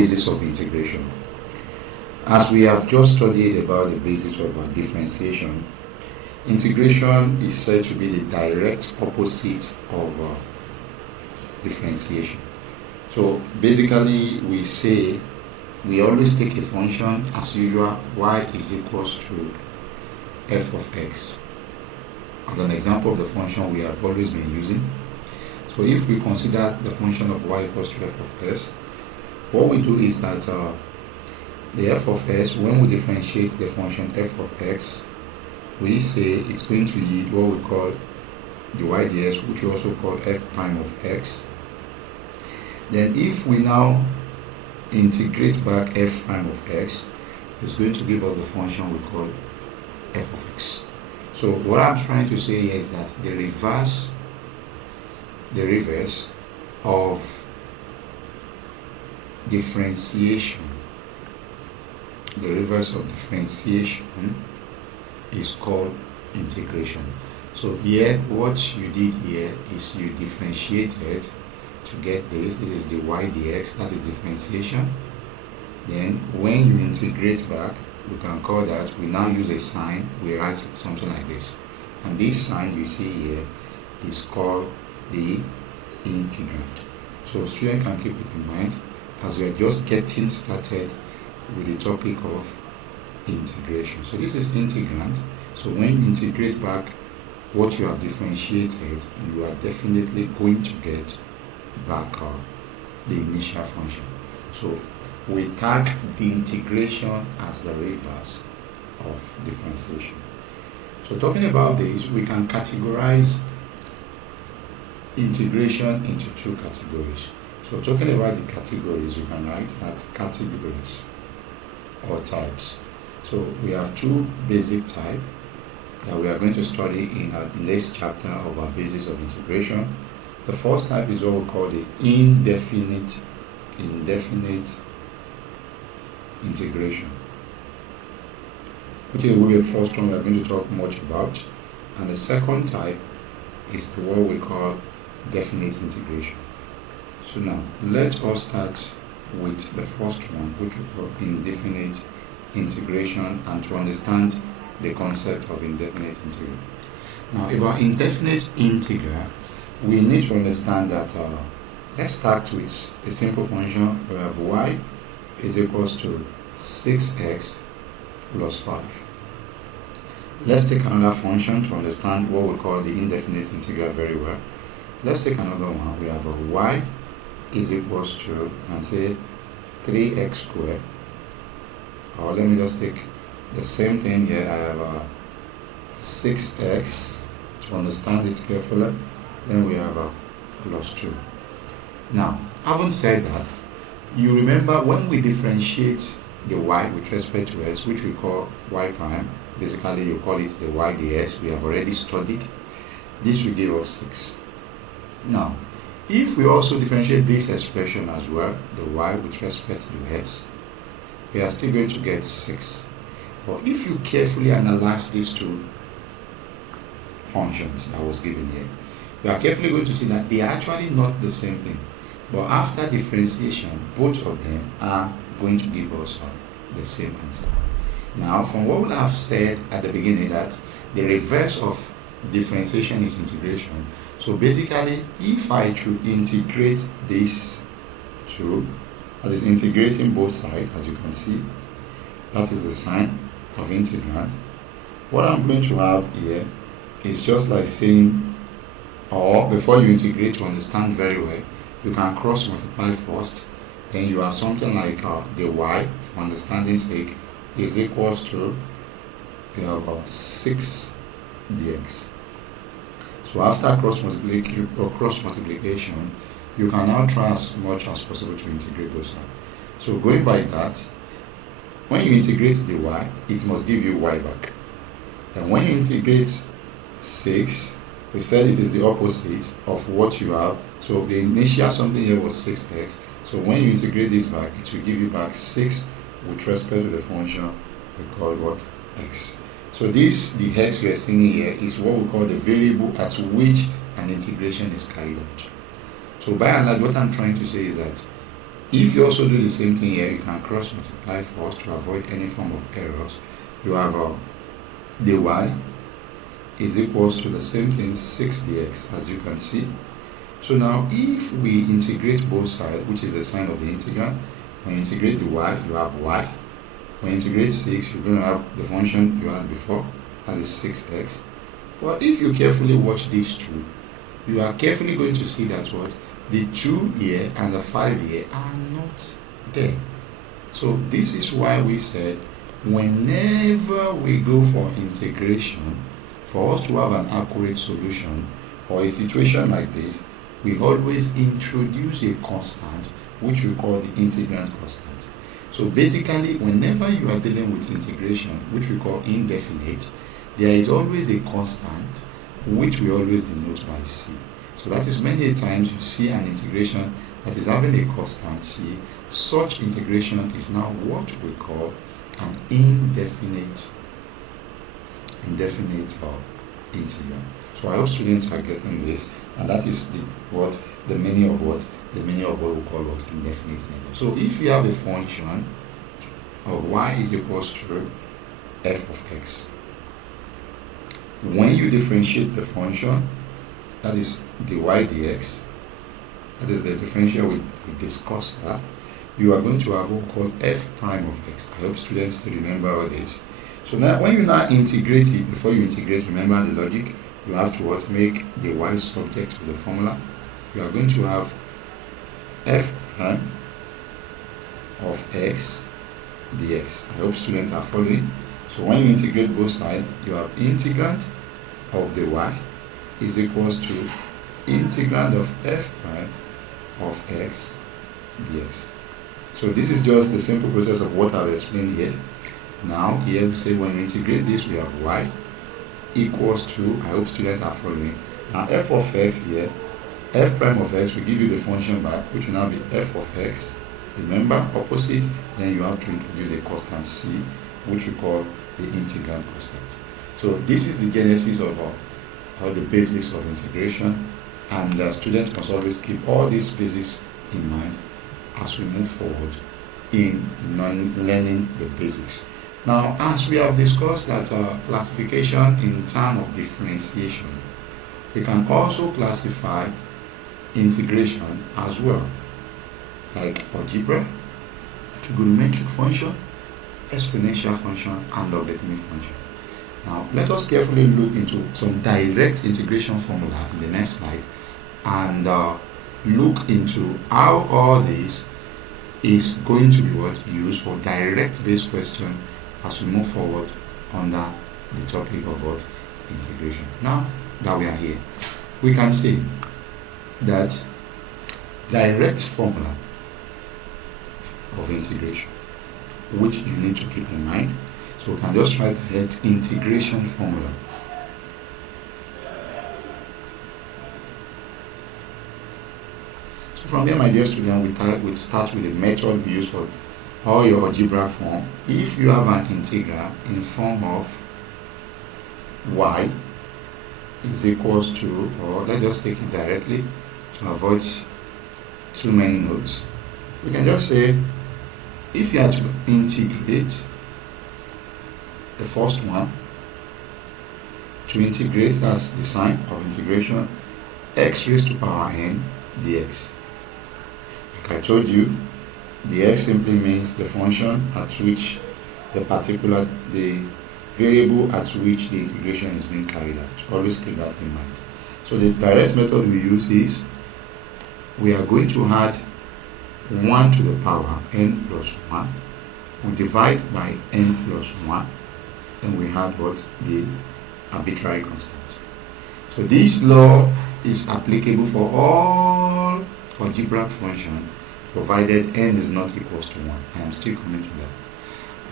basis of integration. As we have just studied about the basis of differentiation, integration is said to be the direct opposite of differentiation. So basically we always take a function as usual, y is equals to f of x. As an example of the function we have always been using. So if we consider the function of y equals to f of s, what we do is that the f of s, when we differentiate the function f of x, we say it's going to yield what we call the y ds, which we also call f prime of x. Then if we now integrate back f prime of x, it's going to give us the function we call f of x. So what I'm trying to say here is that the reverse of differentiation, is called integration. So here, what you did here is you differentiated to get this. This is the y dx, that is differentiation. Then when you integrate back, we can call that, we now use a sign, we write something like this. And this sign you see here is called the integrand. So students can keep it in mind as we are just getting started with the topic of integration. So this is integrand. So when you integrate back what you have differentiated, you are definitely going to get back the initial function. So we tag the integration as the reverse of differentiation. So talking about this, we can categorize integration into two categories. So talking about the categories, you can write that categories or types. So we have two basic types that we are going to study in the next chapter of our basis of integration. The first type is what we call the indefinite integration, which will be the first one we are going to talk much about. And the second type is what we call definite integration. So now let us start with the first one, which we call indefinite integration, and to understand the concept of indefinite integral. Now about indefinite integral, we need to understand that let's start with a simple function. We have y is equals to 6x plus 5. Let's take another function to understand what we call the indefinite integral very well. Let's take another one. We have a y is equals to, and say 3x squared, or let me just take the same thing here. I have a 6x, to understand it carefully, then we have a plus 2. Now, having said that, you remember when we differentiate the y with respect to s, which we call y prime, basically you call it the y ds, we have already studied, this will give us 6. Now, if we also differentiate this expression as well, the y with respect to s, we are still going to get 6. But if you carefully analyze these two functions that was given here, you are carefully going to see that they are actually not the same thing. But after differentiation, both of them are going to give us the same answer. Now, from what we have said at the beginning, that the reverse of differentiation is integration. So basically, if I should integrate these two, that is integrating both sides, as you can see, that is the sign of integrand. What I'm going to have here is just like saying, or before you integrate, to understand very well, you can cross multiply first, then you have something like the y, for understanding's sake, is equals to, you have 6 dx. So after cross multiplication, you can now try as much as possible to integrate both sides. So going by that, when you integrate the y, it must give you y back. And when you integrate 6, we said it is the opposite of what you have. So the initial something here was 6x. So when you integrate this back, it will give you back 6 with respect to the function we call what? X. So this, the x we are seeing here, is what we call the variable at which an integration is carried out. So by and large, what I'm trying to say is that If you also do the same thing here, you can cross multiply first to avoid any form of errors. You have dy is equals to the same thing, 6dx, as you can see. So now if we integrate both sides, which is the sign of the integrand, when you integrate the y, you have y. When you integrate 6, you're going to have the function you had before, that is 6x. But if you carefully watch these two, you are carefully going to see that what the 2 here and the 5 here are not there. So this is why we said whenever we go for integration, for us to have an accurate solution or a situation like this, we always introduce a constant which we call the integrand constant. So basically, whenever you are dealing with integration, which we call indefinite, there is always a constant which we always denote by c. So that is many times you see an integration that is having a constant c. Such integration is now what we call an indefinite integral. So I hope students are getting this, and that is the meaning of what we call what indefinite integral. So if you have a function of y is equals to f of x, when you differentiate the function, that is dy dx, that is the differential we discussed that, you are going to have what we call f prime of x. I hope students remember all this. So now when you now integrate it, before you integrate, remember the logic, you have to make the y subject to the formula. You are going to have f prime of x dx. I hope students are following. So when you integrate both sides, you have integrand of the y is equals to integrand of f prime of x dx. So this is just the simple process of what I've explained here. Now here we say when we integrate this, we have y equals to, I hope students are following. Now f of x here, f prime of x will give you the function back, which will now be f of x. Remember, opposite, then you have to introduce a constant c, which we call the integrand constant. So this is the genesis of or the basics of integration, and students must always keep all these basics in mind as we move forward in learning the basics. Now, as we have discussed that classification in terms of differentiation, we can also classify integration as well, like algebra, trigonometric function, exponential function, and logarithmic function. Now, let us carefully look into some direct integration formula in the next slide, and look into how all this is going to be used for direct based question as we move forward under the topic of integration. Now that we are here, we can say that direct formula of integration, which you need to keep in mind. So we can just write direct integration formula. So from here, my dear student, we start with the method we use for all your algebra form. If you have an integral in form of y is equals to, or let's just take it directly to avoid too many notes, we can just say if you are to integrate the first one, to integrate, that's the sign of integration, x raised to power n dx. Like I told you, the x simply means the function at which the variable at which the integration is being carried out. Always keep that in mind. So the direct method we use is, we are going to add 1 to the power n plus 1. We divide by n plus 1, and we have the arbitrary constant. So this law is applicable for all algebraic functions provided n is not equals to 1. I am still coming to that.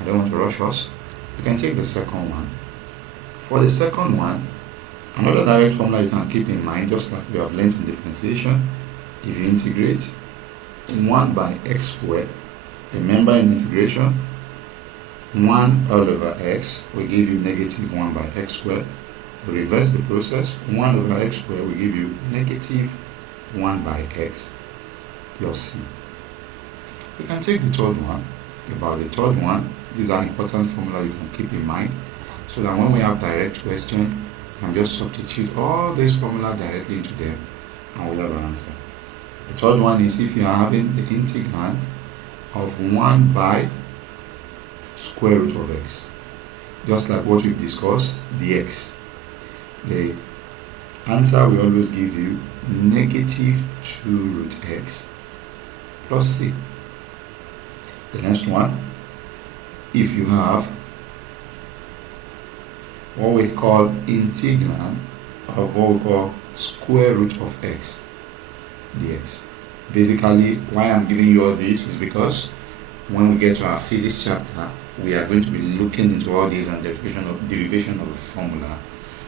I don't want to rush us. You can take the second one. For the second one, another direct formula you can keep in mind, just like we have learned in differentiation. If you integrate 1 by x squared, remember in integration, 1 all over x will give you negative 1 by x squared. We reverse the process, 1 over x squared will give you negative 1 by x plus c. You can take the third one. About the third one, these are important formula you can keep in mind, so that when we have direct question, you can just substitute all these formula directly into them and we'll have an answer. The third one is if you are having the integrand of 1 by square root of x, just like what we've discussed, dx. The answer will always give you negative 2 root x plus c. The next one, if you have what we call integrand of what we call square root of x dx. Basically, why I'm giving you all this is because when we get to our physics chapter, we are going to be looking into all these and derivation of the formula.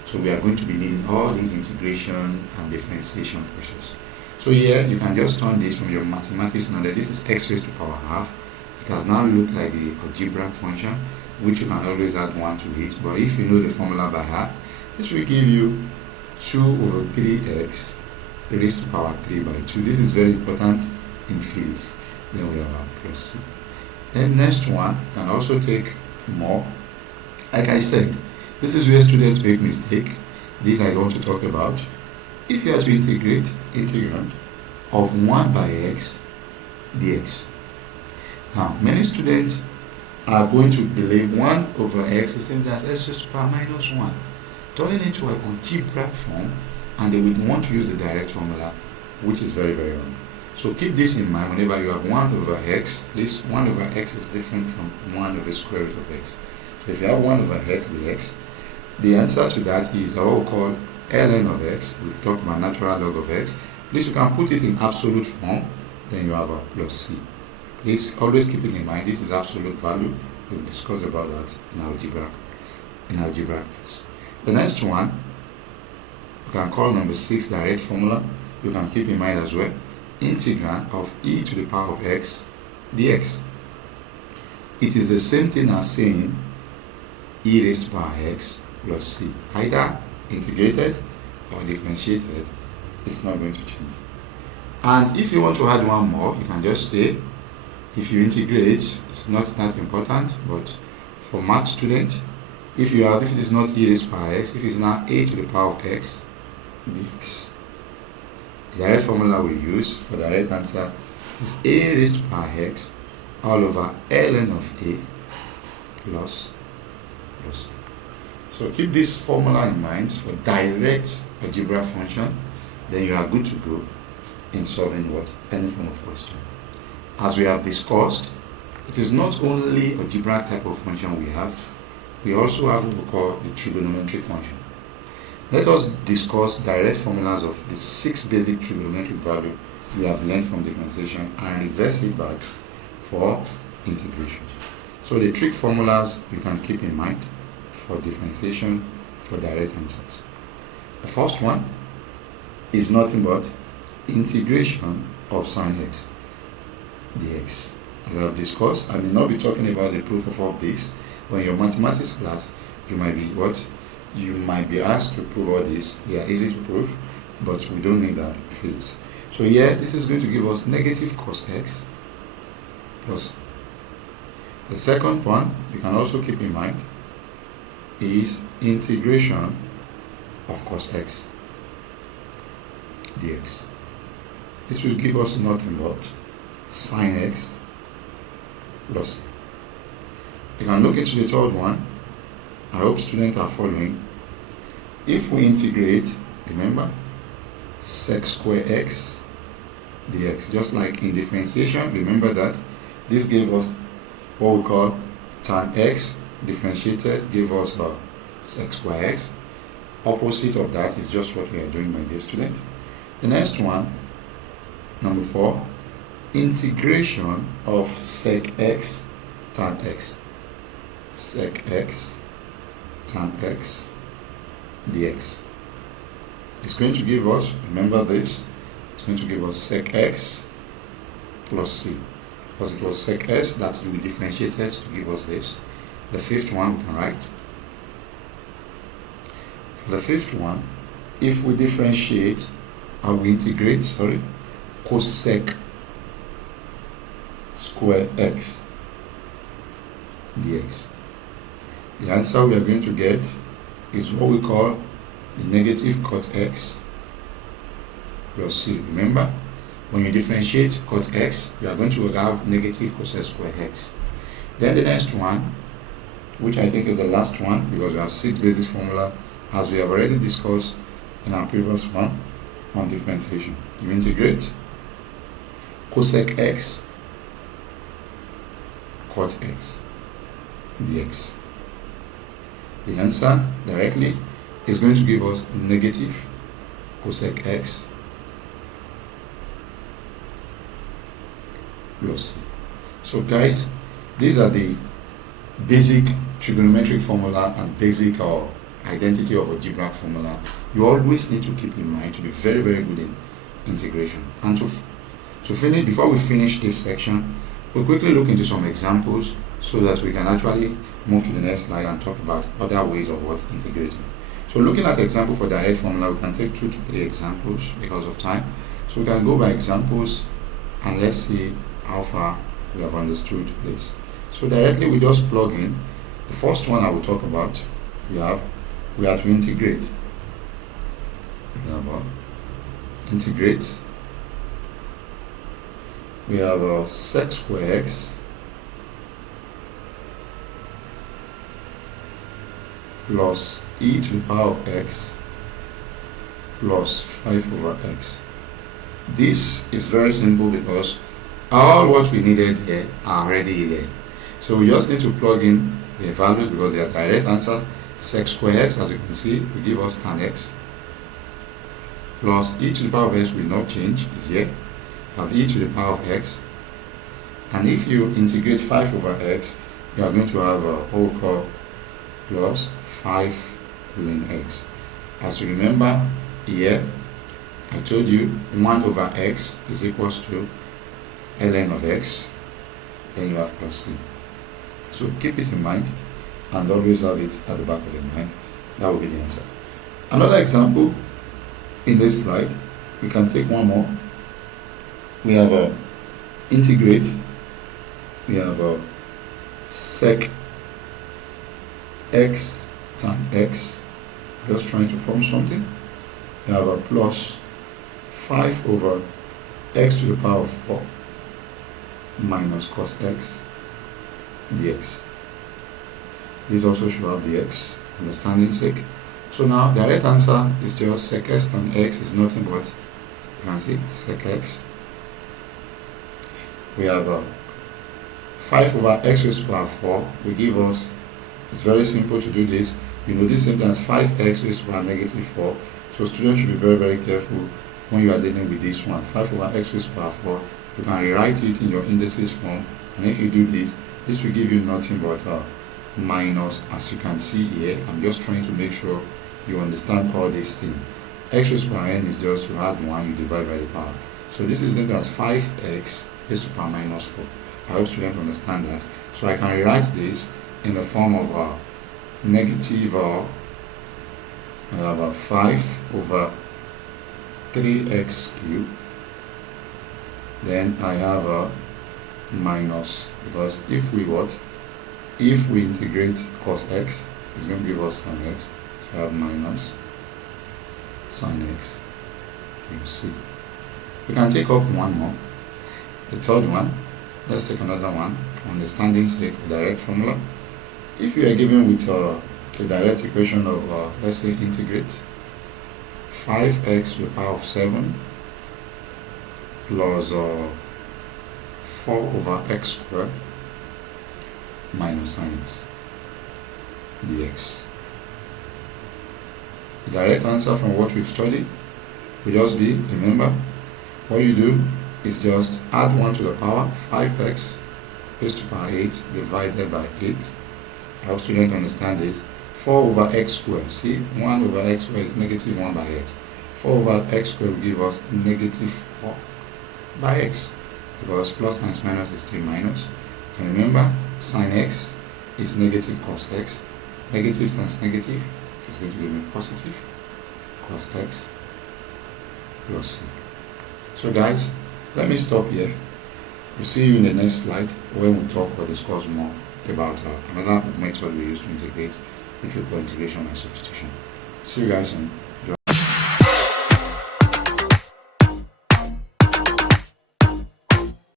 So we are going to be needing all these integration and differentiation processes. So here you can just turn this from your mathematics knowledge. This is x raised to power half. It has now looked like the algebraic function, which you can always add 1 to it. But if you know the formula by heart, this will give you 2 over 3x raised to power 3 by 2. This is very important in physics. Then we have our plus c. Then next one, you can also take more. Like I said, this is where students make mistake. This I want to talk about. If you have to integrate integrand of 1 by x dx. Now, many students are going to believe 1 over x is same as x raised to power minus 1, turning into an algebraic form, and they would want to use the direct formula, which is very, very wrong. So keep this in mind whenever you have 1 over x. This 1 over x is different from 1 over square root of x. So if you have 1 over x dx, the answer to that is what we call ln of x. We've talked about natural log of x. Please, you can put it in absolute form, then you have a plus c. Please always keep it in mind, this is absolute value. We'll discuss about that in algebra class. The next one, you can call number 6 direct formula. You can keep in mind as well, integrand of e to the power of x dx. It is the same thing as saying e raised to power x plus c. Either integrated or differentiated, it's not going to change. And if you want to add one more, you can just say, if you integrate, it's not that important, but for math students, if it is not e raised to power x, if it's now a to the power of x dx, the direct formula we use for the right answer is a raised to power x all over ln of a plus c. So keep this formula in mind for direct algebra function, then you are good to go in solving any form of question. As we have discussed, it is not only algebra type of function we also have what we call the trigonometric function. Let us discuss direct formulas of the 6 basic trigonometric values we have learned from differentiation and reverse it back for integration. So the trig formulas you can keep in mind for differentiation for direct answers. The first one is nothing but integration of sine x dx. As I have discussed, I may not be talking about the proof of all this. When your mathematics class, you might be asked to prove all this. They are easy to prove, but we don't need that in physics. So here, this is going to give us negative cos x plus. The second one you can also keep in mind is integration of cos x dx. This will give us nothing but sine x plus c. You can look into the third one. I hope students are following. If we integrate, remember, sec square x dx, just like in differentiation, remember that this gave us what we call tan x differentiated, gave us sec square x. Opposite of that is just what we are doing, my dear student. The next one, number 4, integration of sec x tan x. Sec x tan x dx. It's going to give us, remember this, it's going to give us sec x plus c. Because it was sec s that we differentiated to give us this. The fifth one we can write. For the fifth one, if we differentiate, or we integrate, cosec square x dx. The answer we are going to get is what we call the negative cot x plus c. Remember, when you differentiate cot x, you are going to have negative cosec square x. Then the next one, which I think is the last one, because we have six basis formula, as we have already discussed in our previous one on differentiation. You integrate cosec x cot x dx. The answer directly is going to give us negative cosec x plus c. So guys, these are the basic trigonometric formula and basic identity of algebraic formula you always need to keep in mind to be very, very good in integration. And to finish, before we finish this section, we'll quickly look into some examples so that we can actually move to the next slide and talk about other ways of what integrating. So looking at the example for direct formula, we can take 2 to 3 examples because of time. So we can go by examples and let's see how far we have understood this. So directly we just plug in. The first one I will talk about, we have to integrate. We have integrate. We have sec square x plus e to the power of x plus 5 over x. This is very simple because all what we needed here are already there. So we just need to plug in the values because they are direct answer. Sec square x, as you can see, will give us tan x plus e to the power of x will not change, is here. You have e to the power of x, and if you integrate 5 over x, you are going to have a whole call plus 5 ln x. As you remember here, I told you 1 over x is equals to ln of x, then you have plus c. So keep it in mind and always have it at the back of your mind. That will be the answer. Another example in this slide, we can take one more. We have a integrate. We have a sec x tan x, just trying to form something. We have a plus 5 over x to the power of 4 minus cos x dx. This also should have dx, understanding sake. So now the right answer is just sec x tan x is nothing but, you can see, sec x. We have 5 over x raised to the power 4 will give us, it's very simple to do this. You know, this is same as 5x raised to the power negative 4. So students should be very, very careful when you are dealing with this one. 5 over x raised to the power 4. You can rewrite it in your indices form, and if you do this, this will give you nothing but minus, as you can see here. I'm just trying to make sure you understand all these things. X raised to the power n is just you add 1, you divide by the power. So this is named as 5x raised to the power minus 4. I hope students understand that. So I can rewrite this in the form of negative 5 over 3x cubed. Then I have a minus, because if we integrate cos x, it's going to give us sin x. So I have minus sin x. You see. We can take up one more. The third one. Let's take another one for understanding sake, direct formula. If you are given with a direct equation of, let's say, integrate 5x to the power of 7 plus 4 over x squared minus sin x dx. The direct answer from what we've studied will just be, remember, what you do is just add 1 to the power, 5x raised to the power 8 divided by 8. I hope students understand this. 4 over x squared. See, 1 over x squared is negative 1 by x. 4 over x squared will give us negative 4 by x, because plus times minus is 3 minus. And remember, sin x is negative cos x. Negative times negative is going to give me positive cos x plus c. So guys, let me stop here. We'll see you in the next slide when we talk or discuss more about another method we use to integrate, which we call integration and substitution. See you guys soon.